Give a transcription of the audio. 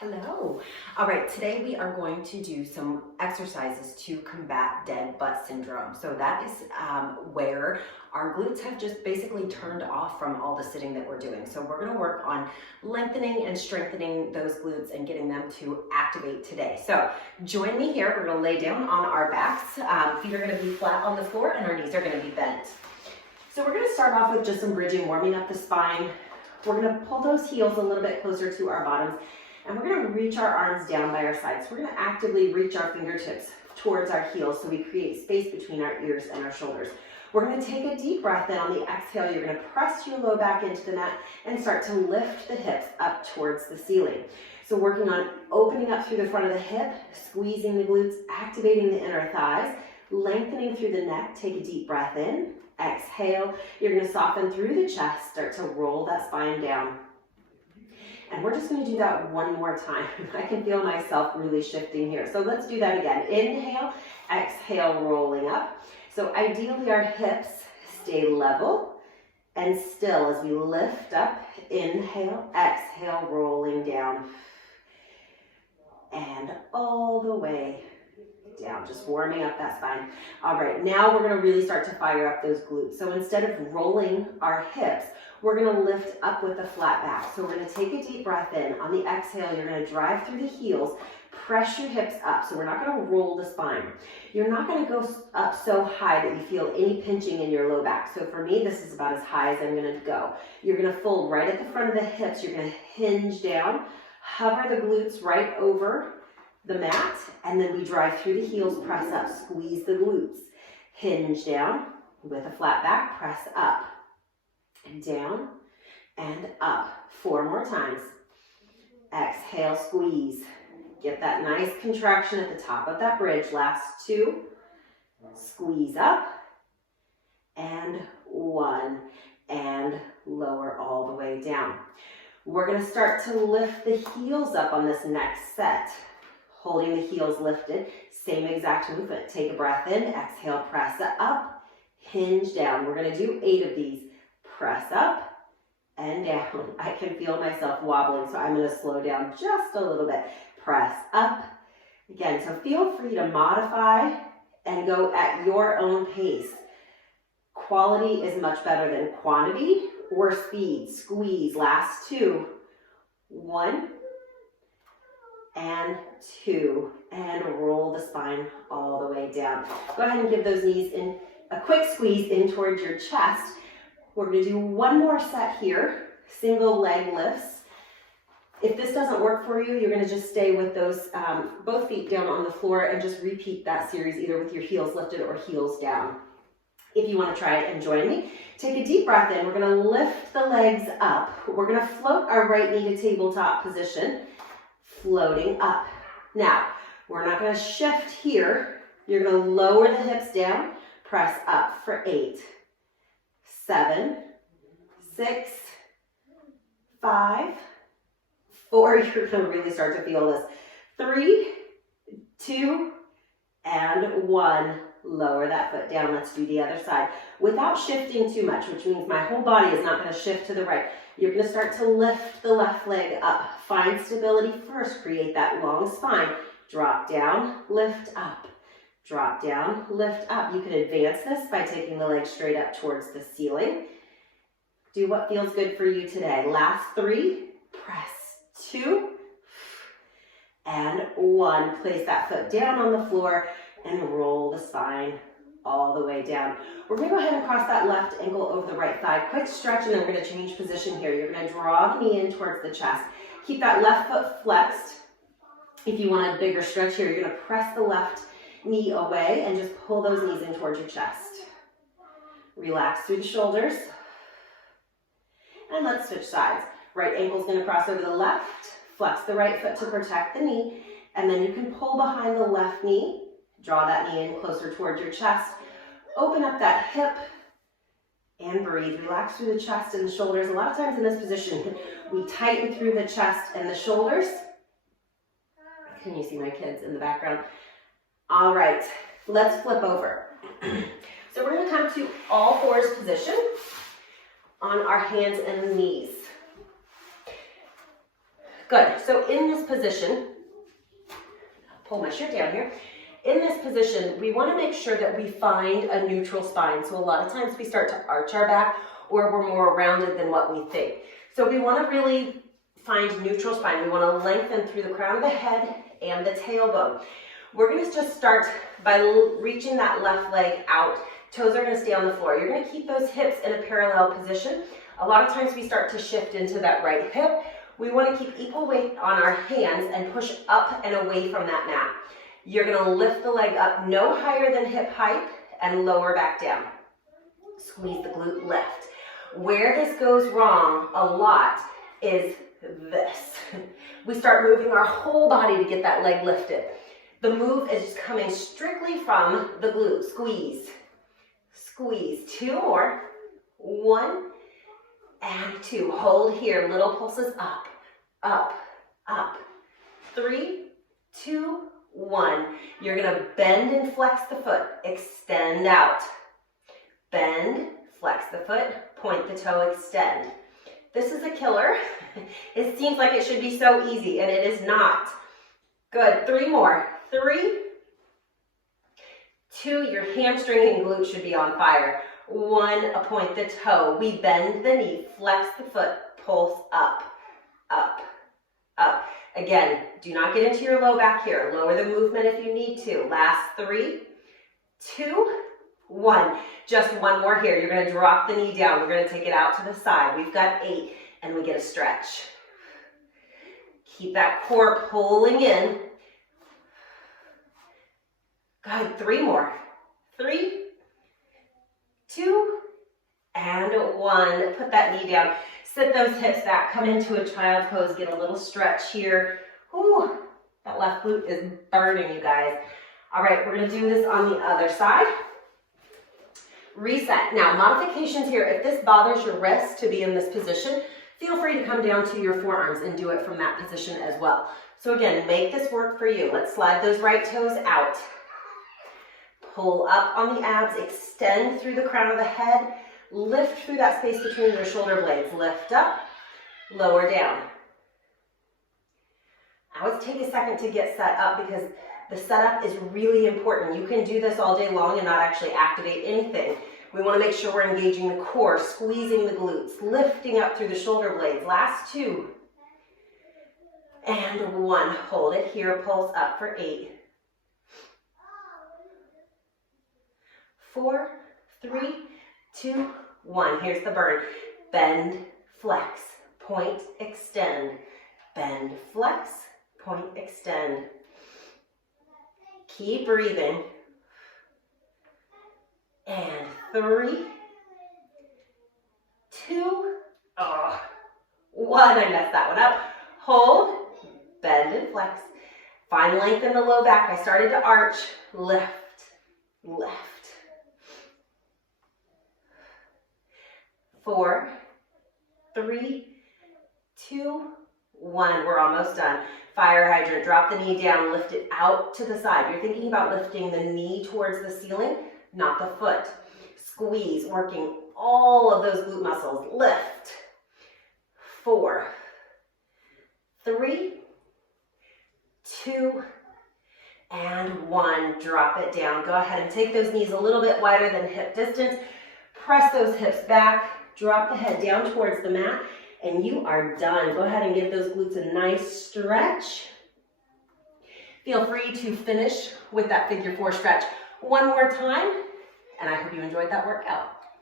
Hello. All right, today we are going to do some exercises to combat dead butt syndrome. So that is where our glutes have just basically turned off from all the sitting that we're doing. So we're going to work on lengthening and strengthening those glutes and getting them to activate today. So join me here. We're going to lay down on our backs. Feet are going to be flat on the floor and our knees are going to be bent. So we're going to start off with just some bridging, warming up the spine. We're going to pull those heels a little bit closer to our bottoms. And we're going to reach our arms down by our sides. So we're going to actively reach our fingertips towards our heels so we create space between our ears and our shoulders. We're going to take a deep breath in. On the exhale, you're going to press your low back into the mat and start to lift the hips up towards the ceiling. So working on opening up through the front of the hip, squeezing the glutes, activating the inner thighs, lengthening through the neck. Take a deep breath in. Exhale. You're going to soften through the chest, start to roll that spine down. And we're just going to do that one more time. I can feel myself really shifting here. So let's do that again. Inhale, exhale, rolling up. So ideally our hips stay level and still as we lift up. Inhale, exhale, rolling down. And all the way down, just warming up that spine. All right, now we're going to really start to fire up those glutes. So instead of rolling our hips, we're going to lift up with a flat back. So we're going to take a deep breath in. On the exhale, you're going to drive through the heels, press your hips up. So we're not going to roll the spine. You're not going to go up so high that you feel any pinching in your low back. So for me, this is about as high as I'm going to go. You're going to fold right at the front of the hips. You're going to hinge down, hover the glutes right over the mat, and then we drive through the heels, press up, squeeze the glutes. Hinge down with a flat back, press up. Down and up. 4 more times. Exhale, squeeze. Get that nice contraction at the top of that bridge. Last 2. Squeeze up. And 1. And lower all the way down. We're going to start to lift the heels up on this next set. Holding the heels lifted. Same exact movement. Take a breath in. Exhale, press it up. Hinge down. We're going to do 8 of these. Press up and down. I can feel myself wobbling, so I'm going to slow down just a little bit. Press up. Again, so feel free to modify and go at your own pace. Quality is much better than quantity or speed. Squeeze. Last 2. 1 and 2. And roll the spine all the way down. Go ahead and give those knees in a quick squeeze in towards your chest. We're going to do one more set here, single leg lifts. If this doesn't work for you, you're going to just stay with those both feet down on the floor and just repeat that series either with your heels lifted or heels down. If you want to try it and join me, take a deep breath in. We're going to lift the legs up. We're going to float our right knee to tabletop position, floating up. Now, we're not going to shift here. You're going to lower the hips down, press up for 8. 7, 6, 5, 4, you're going to really start to feel this. 3, 2, and 1. Lower that foot down. Let's do the other side without shifting too much, which means my whole body is not going to shift to the right. You're going to start to lift the left leg up. Find stability first. Create that long spine. Drop down, lift up. Drop down, lift up. You can advance this by taking the leg straight up towards the ceiling. Do what feels good for you today. Last 3, press 2, and 1. Place that foot down on the floor and roll the spine all the way down. We're going to go ahead and cross that left ankle over the right thigh. Quick stretch, and then we're going to change position here. You're going to draw the knee in towards the chest. Keep that left foot flexed. If you want a bigger stretch here, you're going to press the left knee away and just pull those knees in towards your chest. Relax through the shoulders. And let's switch sides. Right ankle's going to cross over the left. Flex the right foot to protect the knee. And then you can pull behind the left knee. Draw that knee in closer towards your chest. Open up that hip and breathe. Relax through the chest and the shoulders. A lot of times in this position, we tighten through the chest and the shoulders. Can you see my kids in the background? All right, let's flip over. So we're going to come to all fours position on our hands and knees. Good. So in this position, pull my shirt down here. In this position, we want to make sure that we find a neutral spine. So a lot of times we start to arch our back, or we're more rounded than what we think. So we want to really find neutral spine. We want to lengthen through the crown of the head and the tailbone. We're going to just start by reaching that left leg out. Toes are going to stay on the floor. You're going to keep those hips in a parallel position. A lot of times we start to shift into that right hip. We want to keep equal weight on our hands and push up and away from that mat. You're going to lift the leg up no higher than hip height and lower back down. Squeeze the glute, lift. Where this goes wrong a lot is this. We start moving our whole body to get that leg lifted. The move is coming strictly from the glute. Squeeze, squeeze. 2 more. 1 and 2. Hold here. Little pulses up, up, up. 3, 2, 1. You're going to bend and flex the foot. Extend out. Bend, flex the foot, point the toe, extend. This is a killer. It seems like it should be so easy, and it is not. Good. 3 more. 3, 2, your hamstring and glute should be on fire. 1, point the toe. We bend the knee, flex the foot, pulse up, up, up. Again, do not get into your low back here. Lower the movement if you need to. Last 3, 2, 1. Just 1 more here. You're going to drop the knee down. We're going to take it out to the side. We've got 8, and we get a stretch. Keep that core pulling in. Good. 3 more. 3, 2, and 1. Put that knee down. Sit those hips back. Come into a child's pose. Get a little stretch here. Ooh, that left glute is burning, you guys. All right, we're going to do this on the other side. Reset. Now, modifications here. If this bothers your wrist to be in this position, feel free to come down to your forearms and do it from that position as well. So again, make this work for you. Let's slide those right toes out. Pull up on the abs, extend through the crown of the head, lift through that space between your shoulder blades. Lift up, lower down. Now let's take a second to get set up because the setup is really important. You can do this all day long and not actually activate anything. We want to make sure we're engaging the core, squeezing the glutes, lifting up through the shoulder blades. Last 2. And 1. Hold it here, pulse up for 8. 4, 3, 2, 1. Here's the burn. Bend, flex, point, extend. Bend, flex, point, extend. Keep breathing. And 3, 2, 1. I messed that one up. Hold, bend and flex. Find length in the low back. I started to arch. Lift, lift. 4, 3, 2, 1. We're almost done. Fire hydrant. Drop the knee down. Lift it out to the side. You're thinking about lifting the knee towards the ceiling, not the foot. Squeeze, working all of those glute muscles. Lift. 4, 3, 2, and 1. Drop it down. Go ahead and take those knees a little bit wider than hip distance. Press those hips back. Drop the head down towards the mat, and you are done. Go ahead and give those glutes a nice stretch. Feel free to finish with that figure 4 stretch one more time, and I hope you enjoyed that workout.